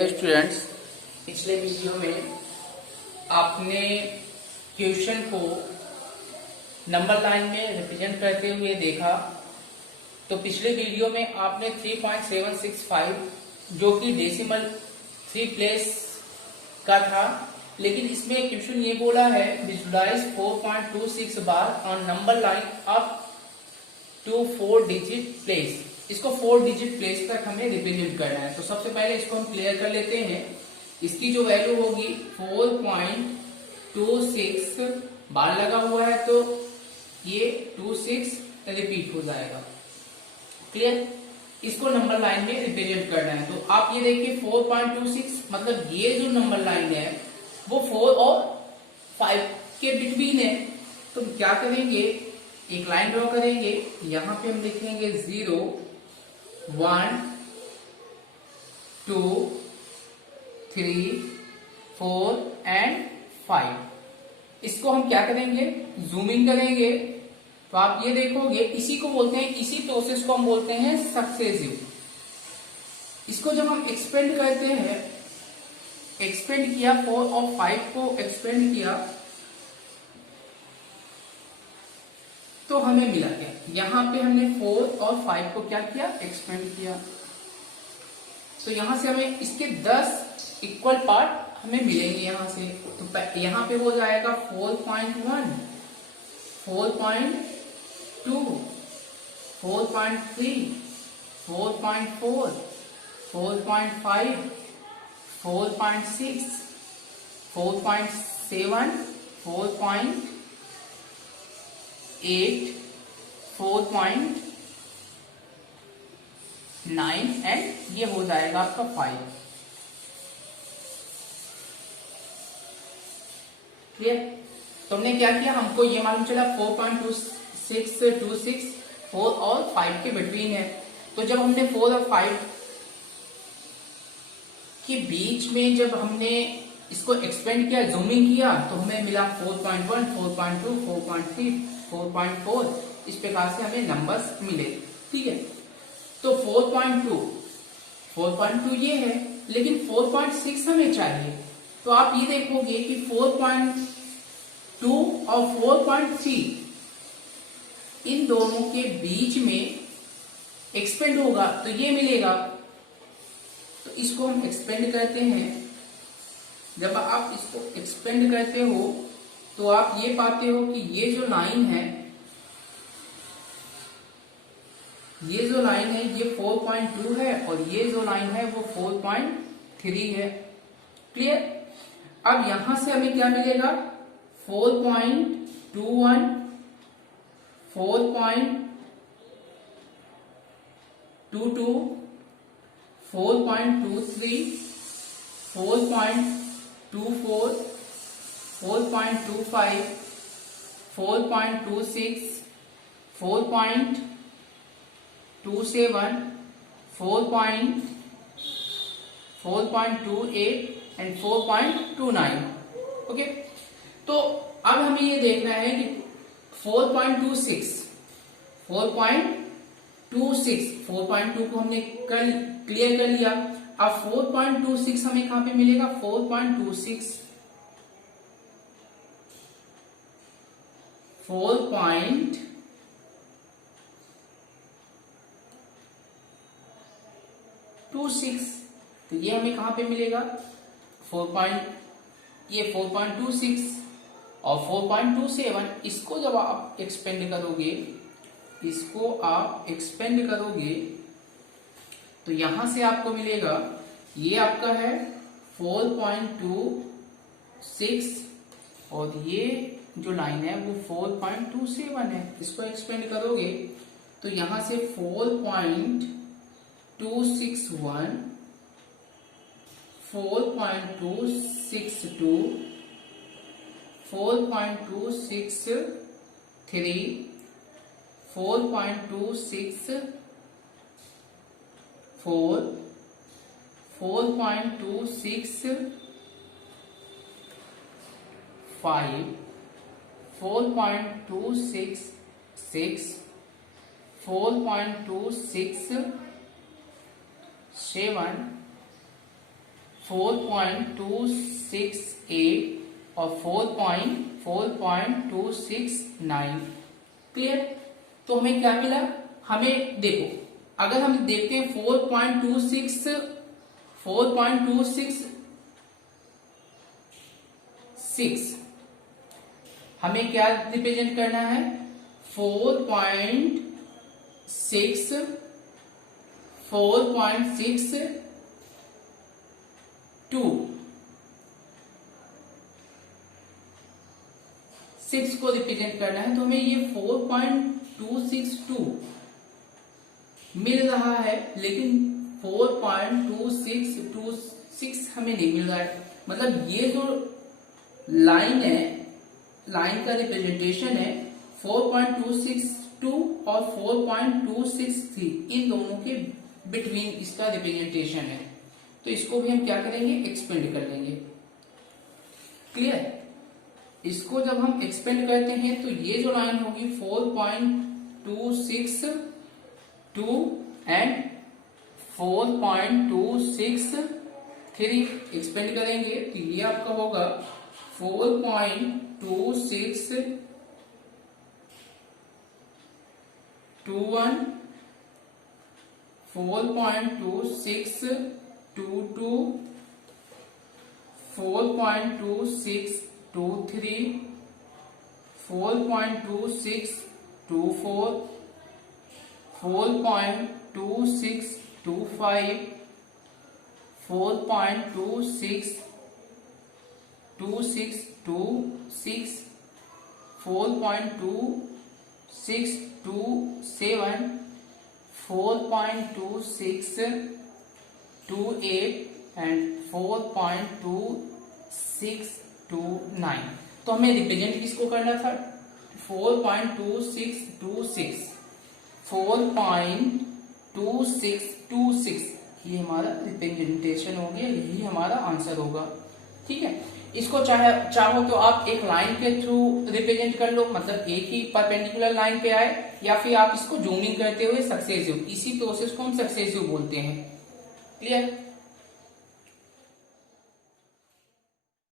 Students, पिछले video में आपने क्वेश्चन को नंबर लाइन में रिप्रेजेंट करते हुए देखा। तो पिछले वीडियो में आपने 3.765 जो कि डेसिमल 3 प्लेस का था, लेकिन इसमें क्वेश्चन ये बोला है visualise 4.26 bar on number line up to 4 digit place. इसको 4 डिजिट प्लेस तक हमें रिप्रेजेंट करना है। तो सबसे पहले इसको हम क्लियर कर लेते हैं। इसकी जो वैल्यू होगी 4.26 बार लगा हुआ है, तो ये 26 रिपीट हो जाएगा। क्लियर? इसको नंबर लाइन में रिप्रेजेंट करना है। तो आप ये देखिए 4.26 मतलब ये जो नंबर लाइन है वो 4 और 5 के बिटवीन है। तो हम क्या करेंगे, एक लाइन ड्रॉ करेंगे। यहां पे हम लिखेंगे 0 1 2 3 4 एंड 5। इसको हम क्या करेंगे, जूमिंग करेंगे। तो आप ये देखोगे, इसी को बोलते हैं, इसी प्रोसेस को हम बोलते हैं सक्सेसिव। इसको जब हम एक्सपेंड करते हैं, एक्सपेंड किया 4 और 5 को एक्सपेंड किया तो हमें मिला क्या, यहां पे हमने 4 और 5 को क्या किया, एक्सपेंड किया। तो यहां से हमें इसके 10 इक्वल पार्ट हमें मिलेंगे यहां से। तो यहां पे हो जाएगा 4.1 4.2 4.3 4.4 4.5 4.6 4.7 4.8 4.9 एंड ये हो जाएगा आपका 5। क्लियर? तो हमने क्या किया, हमको ये मालूम चला 4.26 4 और 5 के बिटवीन है। तो जब हमने 4 और 5 के बीच में जब हमने इसको एक्सपेंड किया, जूमिंग किया, तो हमें मिला 4.1 4.2 4.3 4.4। इस प्रकार से हमें नंबर्स मिले। ठीक है? तो 4.2 ये है, लेकिन 4.6 हमें चाहिए। तो आप ये देखोगे कि 4.2 और 4.3 इन दोनों के बीच में एक्सपेंड होगा तो ये मिलेगा। तो इसको हम एक्सपेंड करते हैं। जब आप इसको एक्सपेंड करते हो तो आप ये पाते हो कि ये जो लाइन है, ये जो लाइन है ये 4.2 है और ये जो लाइन है वो 4.3 है। क्लियर? अब यहां से हमें क्या मिलेगा, 4.21 4.22 4.23 4.24 4.25 4.26 4.27 4.28 एंड 4.29। ओके? तो अब हमें ये देखना है कि 4.26 4.2 को हमने क्लियर कर लिया। अब 4.26 हमें कहां पे मिलेगा, 4.26 4.26। तो ये हमें कहां पे मिलेगा, 4.26 और 4.27। इसको जब आप एक्सपेंड करोगे, तो यहां से आपको मिलेगा, ये आपका है 4.26 और ये जो लाइन है वो 4.27 है। इसको एक्सपेंड करोगे तो यहां से 4.261 4.262 4.263 4.264 4.265 4.266 4.267 4.268 और 4.269। क्लियर। तो हमें क्या मिला, हमें देखो अगर हम देखते हैं 4.266 हमें क्या रिप्रेजेंट करना है, 4.6 6 को रिप्रेजेंट करना है। तो हमें ये 4.262 मिल रहा है, लेकिन 4.2626 हमें नहीं मिल रहा है। मतलब ये जो लाइन है, लाइन का रिप्रेजेंटेशन है 4.262 और 4.263, इन दोनों के बिटवीन इसका रिप्रेजेंटेशन है। तो इसको भी हम क्या करेंगे, एक्सपेंड कर लेंगे। क्लियर। इसको जब हम एक्सपेंड करते हैं तो ये जो लाइन होगी 4.262 एंड 4.263 एक्सपेंड करेंगे तो ये आपका होगा 4.2621, 4.2622, 4.2623, 4.2624, 4.2625, 4.2626, 4.2627, 4.2628 एंड 4.2629। तो हमें रिप्रेजेंट किसको करना था, 4.2626, 4.2626, ये हमारा रिप्रेजेंटेशन हो गया, यही हमारा आंसर होगा। ठीक है। इसको चाहो तो आप एक लाइन के थ्रू रिप्रेजेंट कर लो, मतलब एक ही परपेंडिकुलर लाइन पे आए, या फिर आप इसको जूमिंग करते हुए सक्सेसिव, इसी प्रोसेस को हम सक्सेसिव बोलते हैं। क्लियर।